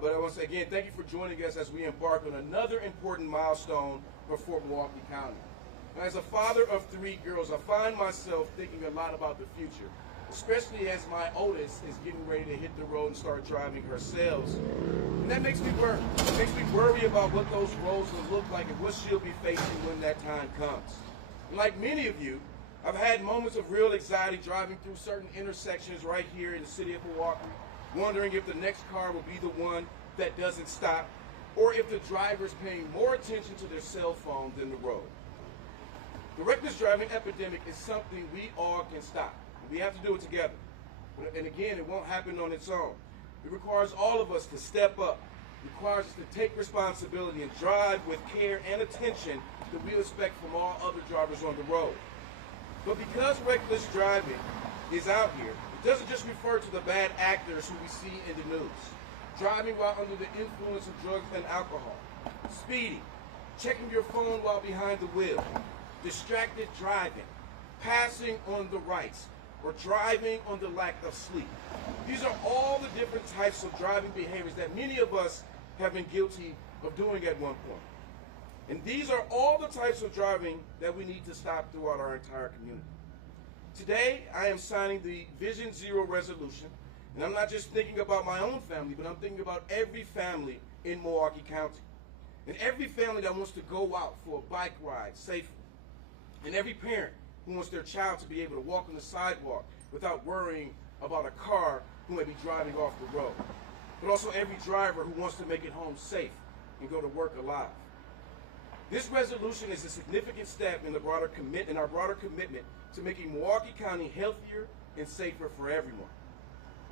But I want to say again, thank you for joining us as we embark on another important milestone for Milwaukee County. Now, as a father of 3 girls, I find myself thinking a lot about the future, especially as my oldest is getting ready to hit the road and start driving herself. And that makes me worry. It makes me worry about what those roads will look like and what she'll be facing when that time comes. And like many of you, I've had moments of real anxiety driving through certain intersections right here in the city of Milwaukee, wondering if the next car will be the one that doesn't stop, or if the driver's paying more attention to their cell phone than the road. The reckless driving epidemic is something we all can stop. We have to do it together. And again, it won't happen on its own. It requires all of us to step up. It requires us to take responsibility and drive with care and attention that we expect from all other drivers on the road. But because reckless driving is out here, it doesn't just refer to the bad actors who we see in the news. Driving while under the influence of drugs and alcohol, speeding, checking your phone while behind the wheel, distracted driving, passing on the rights, or driving on the lack of sleep. These are all the different types of driving behaviors that many of us have been guilty of doing at one point. And these are all the types of driving that we need to stop throughout our entire community. Today, I am signing the Vision Zero resolution, and I'm not just thinking about my own family, but I'm thinking about every family in Milwaukee County. And every family that wants to go out for a bike ride safely. And every parent who wants their child to be able to walk on the sidewalk without worrying about a car who may be driving off the road. But also every driver who wants to make it home safe and go to work alive. This resolution is a significant step in our broader commitment to making Milwaukee County healthier and safer for everyone.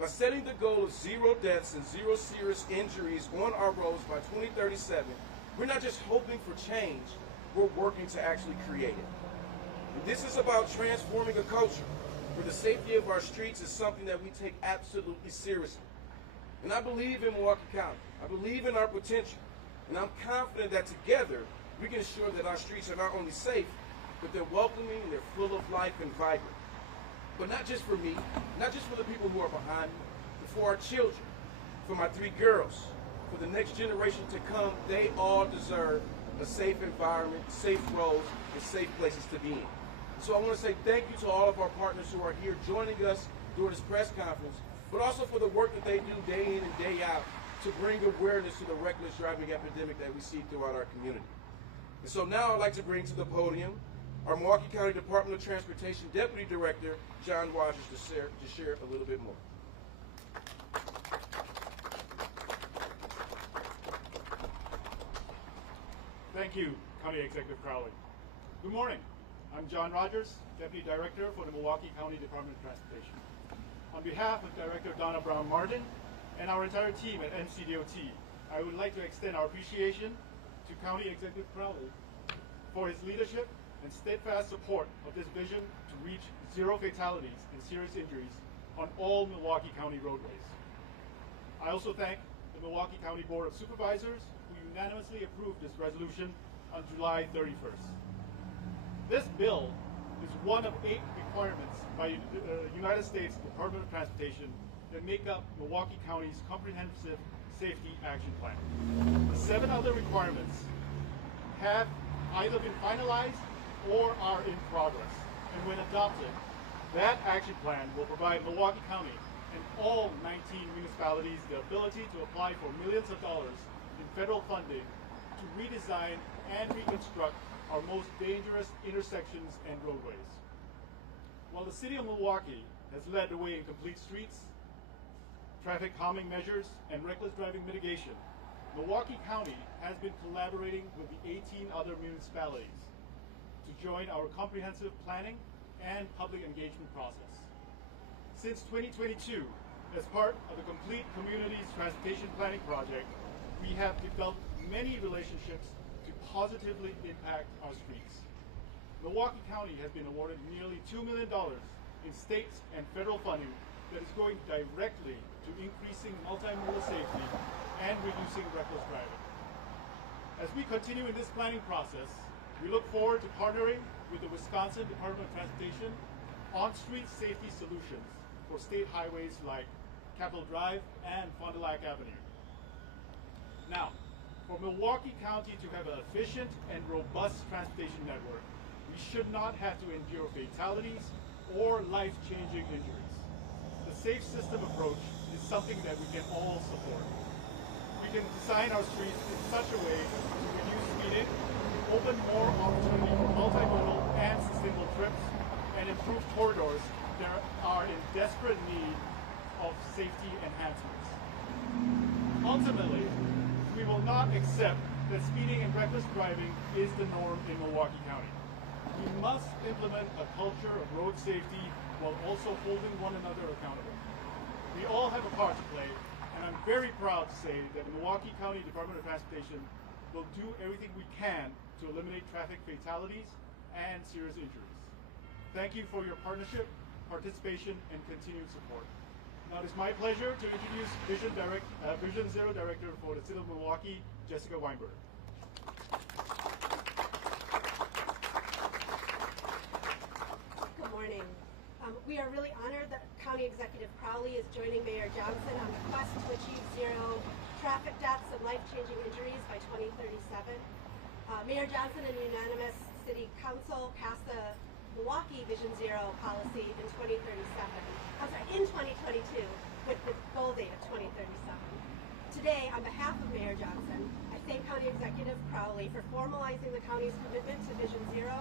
By setting the goal of 0 deaths and 0 serious injuries on our roads by 2037, we're not just hoping for change, we're working to actually create it. And this is about transforming a culture where the safety of our streets is something that we take absolutely seriously. And I believe in Milwaukee County. I believe in our potential. And I'm confident that together, we can ensure that our streets are not only safe, but they're welcoming and they're full of life and vibrant. But not just for me, not just for the people who are behind me, but for our children, for my 3 girls, for the next generation to come. They all deserve a safe environment, safe roads, and safe places to be in. So I want to say thank you to all of our partners who are here joining us during this press conference, but also for the work that they do day in and day out to bring awareness to the reckless driving epidemic that we see throughout our community. And so now I'd like to bring to the podium our Milwaukee County Department of Transportation Deputy Director, John Rogers, to share a little bit more. Thank you, County Executive Crowley. Good morning. I'm John Rogers, Deputy Director for the Milwaukee County Department of Transportation. On behalf of Director Donna Brown-Martin and our entire team at MCDOT, I would like to extend our appreciation to County Executive Crowley for his leadership and steadfast support of this vision to reach 0 fatalities and serious injuries on all Milwaukee County roadways. I also thank the Milwaukee County Board of Supervisors who unanimously approved this resolution on July 31st. This bill is one of 8 requirements by the United States Department of Transportation that make up Milwaukee County's Comprehensive Safety Action Plan. The 7 other requirements have either been finalized or are in progress. And when adopted, that action plan will provide Milwaukee County and all 19 municipalities the ability to apply for millions of dollars in federal funding to redesign and reconstruct our most dangerous intersections and roadways. While the City of Milwaukee has led the way in complete streets, traffic calming measures, and reckless driving mitigation, Milwaukee County has been collaborating with the 18 other municipalities to join our comprehensive planning and public engagement process. Since 2022, as part of the Complete Communities Transportation Planning Project, we have developed many relationships to positively impact our streets. Milwaukee County has been awarded nearly $2 million in state and federal funding that is going directly to increasing multimodal safety and reducing reckless driving. As we continue in this planning process, we look forward to partnering with the Wisconsin Department of Transportation on street safety solutions for state highways like Capitol Drive and Fond du Lac Avenue. Milwaukee County to have an efficient and robust transportation network, we should not have to endure fatalities or life-changing injuries. The safe system approach is something that we can all support. We can design our streets in such a way to reduce speeding, open more opportunity for multimodal and sustainable trips, and improve corridors that are in desperate need of safety enhancements. Ultimately, we will not accept that speeding and reckless driving is the norm in Milwaukee County. We must implement a culture of road safety while also holding one another accountable. We all have a part to play, and I'm very proud to say that the Milwaukee County Department of Transportation will do everything we can to eliminate traffic fatalities and serious injuries. Thank you for your partnership, participation, and continued support. Now it is my pleasure to introduce Vision Zero Director for the City of Milwaukee, Jessica Weinberg. Good morning. We are really honored that County Executive Crowley is joining Mayor Johnson on the quest to achieve zero traffic deaths and life-changing injuries by 2037. Mayor Johnson and unanimous City Council passed the Milwaukee Vision Zero policy in 2022 with the goal date of 2037. Today, on behalf of Mayor Johnson, I thank County Executive Crowley for formalizing the county's commitment to Vision Zero.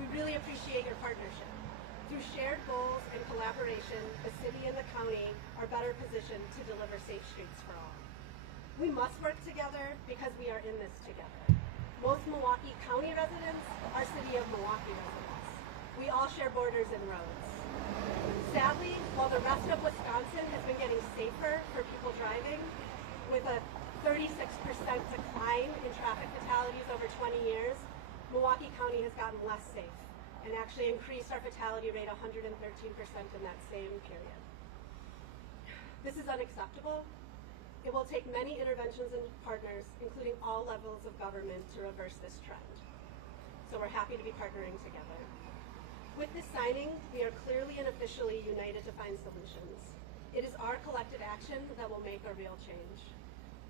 We really appreciate your partnership. Through shared goals and collaboration, the city and the county are better positioned to deliver safe streets for all. We must work together because we are in this together. Most Milwaukee County residents are City of Milwaukee residents. We all share borders and roads. Sadly, while the rest of Wisconsin has been getting safer for people driving, with a 36% decline in traffic fatalities over 20 years, Milwaukee County has gotten less safe and actually increased our fatality rate 113% in that same period. This is unacceptable. It will take many interventions and partners, including all levels of government, to reverse this trend. So we're happy to be partnering together. With this signing, we are clearly and officially united to find solutions. It is our collective action that will make a real change.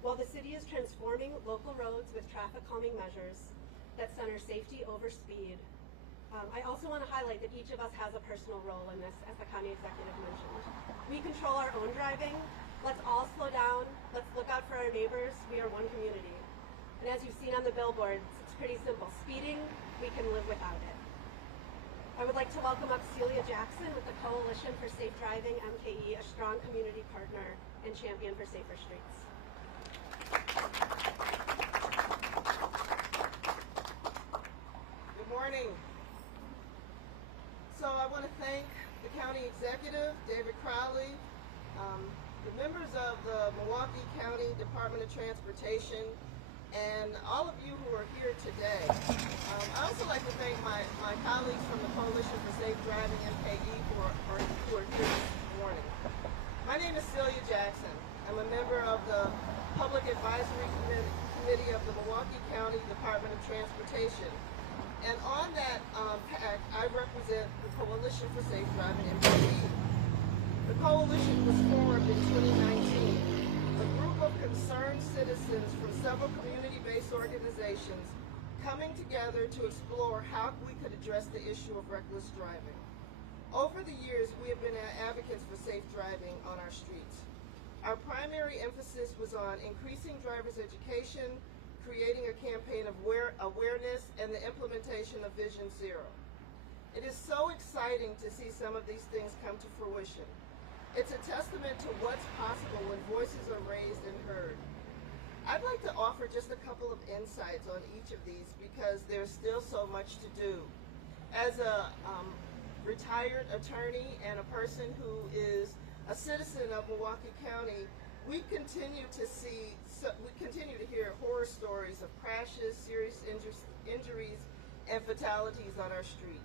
While the city is transforming local roads with traffic calming measures that center safety over speed, I also want to highlight that each of us has a personal role in this, as the county executive mentioned. We control our own driving. Let's all slow down. Let's look out for our neighbors. We are one community. And as you've seen on the billboards, it's pretty simple. Speeding, we can live without it. I would like to welcome up Celia Jackson with the Coalition for Safe Driving, MKE, a strong community partner and champion for safer streets. Good morning. So I want to thank the County Executive, David Crowley, the members of the Milwaukee County Department of Transportation, and all of you who are here today. I also like to thank my colleagues from the Coalition for Safe Driving, MKE, who are here this morning. My name is Celia Jackson. I'm a member of the Public Advisory Committee of the Milwaukee County Department of Transportation. And on that PAC, I represent the Coalition for Safe Driving, MKE. The coalition was formed in 2019. A group of concerned citizens from several community-based organizations coming together to explore how we could address the issue of reckless driving. Over the years, we have been advocates for safe driving on our streets. Our primary emphasis was on increasing drivers' education, creating a campaign of awareness, and the implementation of Vision Zero. It is so exciting to see some of these things come to fruition. It's a testament to what's possible when voices are raised and heard. I'd like to offer just a couple of insights on each of these because there's still so much to do. As a retired attorney and a person who is a citizen of Milwaukee County, we continue to hear horror stories of crashes, serious injuries, and fatalities on our street.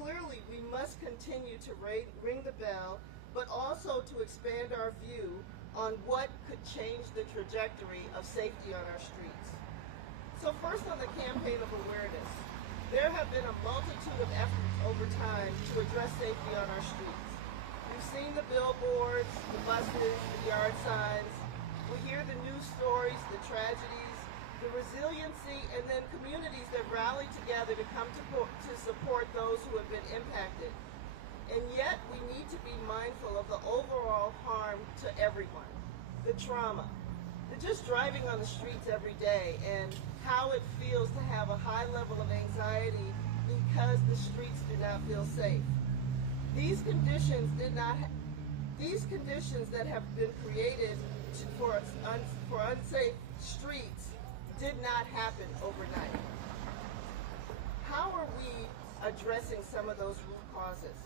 Clearly, we must continue to ring the bell, but also to expand our view on what could change the trajectory of safety on our streets. So first, on the campaign of awareness, there have been a multitude of efforts over time to address safety on our streets. We've seen the billboards, the buses, the yard signs. We hear the news stories, the tragedies, the resiliency, and then communities that rally together to come to support those who have been impacted. And yet we need to be mindful of the overall harm to everyone, the trauma, the just driving on the streets every day and how it feels to have a high level of anxiety because the streets do not feel safe. These conditions that have been created for unsafe streets did not happen overnight. How are we addressing some of those root causes?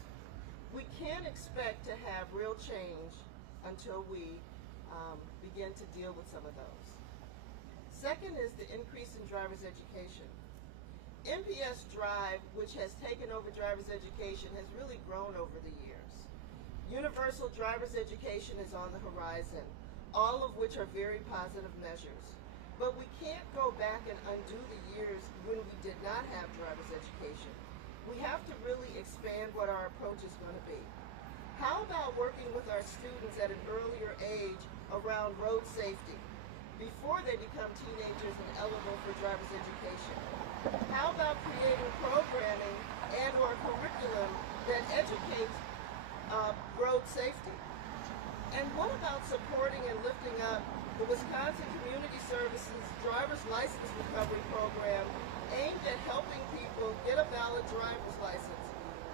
We can't expect to have real change until we begin to deal with some of those. Second is the increase in driver's education. MPS Drive, which has taken over driver's education, has really grown over the years. Universal driver's education is on the horizon, all of which are very positive measures. But we can't go back and undo the years when we did not have driver's education. We have to really expand what our approach is going to be. How about working with our students at an earlier age around road safety before they become teenagers and eligible for driver's education? How about creating programming and or curriculum that educates road safety? And what about supporting and lifting up the Wisconsin Community Services Driver's License Recovery Program aimed at helping people get a valid driver's license?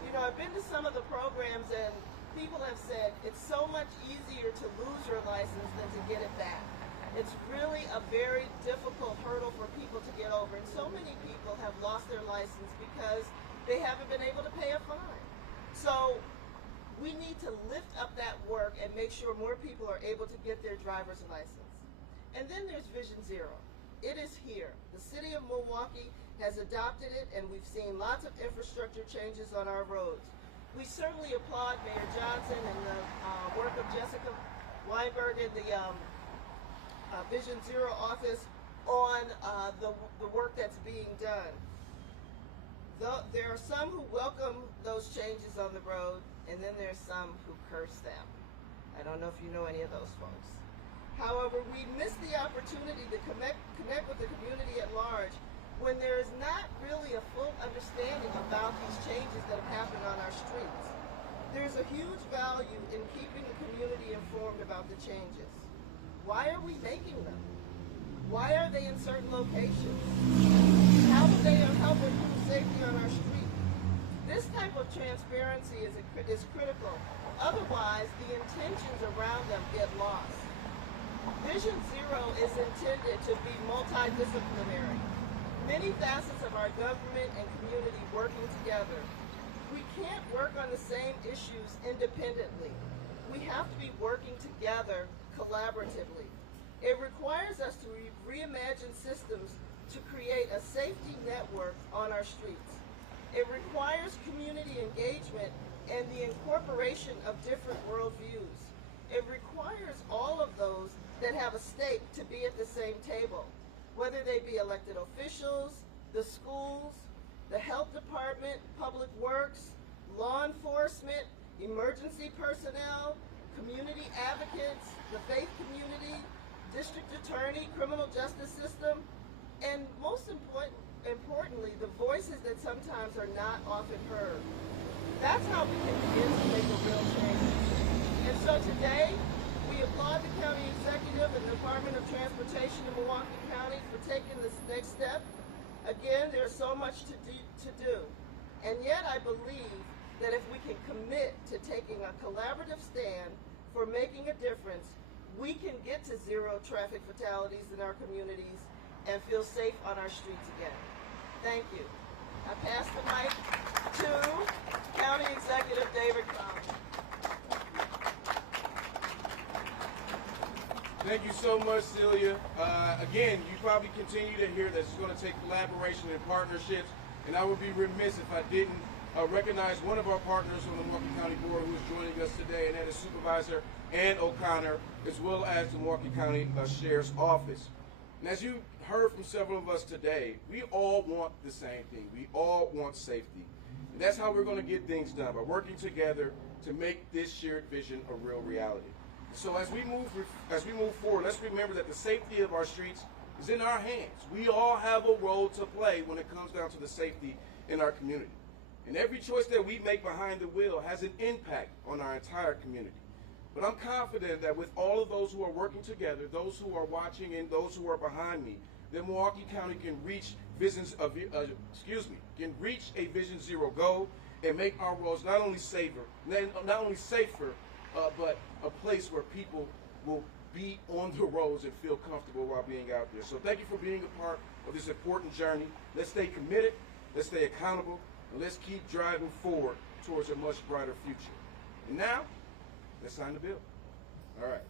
You know, I've been to some of the programs and people have said it's so much easier to lose your license than to get it back. It's really a very difficult hurdle for people to get over, and so many people have lost their license because they haven't been able to pay a fine. So we need to lift up that work and make sure more people are able to get their driver's license. And then there's Vision Zero. It is here. The city of Milwaukee has adopted it, and we've seen lots of infrastructure changes on our roads. We certainly applaud Mayor Johnson and the work of Jessica Weinberg in the Vision Zero office on the work that's being done. There are some who welcome those changes on the road, and then there's some who curse them. I don't know if you know any of those folks. However, we miss the opportunity to connect with the community at large when there is not really a full understanding about these changes that have happened on our streets. There's a huge value in keeping the community informed about the changes. Why are we making them? Why are they in certain locations? How will they help improve safety on our street? This type of transparency is critical. Otherwise, the intentions around them get lost. Vision Zero is intended to be multidisciplinary. Many facets of our government and community working together. We can't work on the same issues independently. We have to be working together collaboratively. It requires us to reimagine systems to create a safety network on our streets. It requires community engagement and the incorporation of different worldviews. It requires all of those that have a stake to be at the same table, whether they be elected officials, the schools, the health department, public works, law enforcement, emergency personnel, community advocates, the faith community, district attorney, criminal justice system, and most importantly, the voices that sometimes are not often heard. That's how we can begin to make a real change. And so today, we applaud the county executive and the Department of Transportation in Milwaukee County for taking this next step. Again, there's so much to do. And yet I believe that if we can commit to taking a collaborative stand for making a difference, we can get to zero traffic fatalities in our communities and feel safe on our streets again. Thank you. I pass the mic to County Executive David Crowley. Thank you so much, Celia. Again, you probably continue to hear that it's going to take collaboration and partnerships, and I would be remiss if I didn't recognize one of our partners on the Milwaukee County Board who is joining us today, and that is Supervisor Ann O'Connor, as well as the Milwaukee County Sheriff's Office. And as you heard from several of us today, we all want the same thing. We all want safety. And that's how we're going to get things done, by working together to make this shared vision a real reality. So as we move forward, let's remember that the safety of our streets is in our hands. We all have a role to play when it comes down to the safety in our community. And every choice that we make behind the wheel has an impact on our entire community. But I'm confident that with all of those who are working together, those who are watching and those who are behind me, that Milwaukee County can reach a Vision Zero goal and make our roads not only safer, but a place where people will be on the roads and feel comfortable while being out there. So thank you for being a part of this important journey. Let's stay committed, let's stay accountable, and let's keep driving forward towards a much brighter future. And now, let's sign the bill. All right.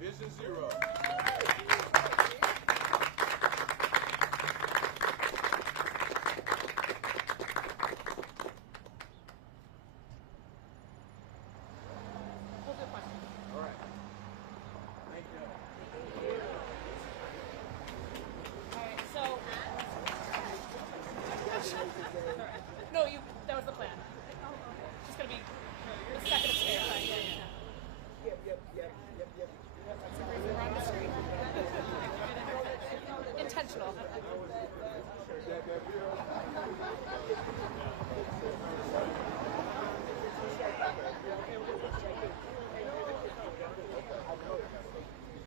Vision Zero.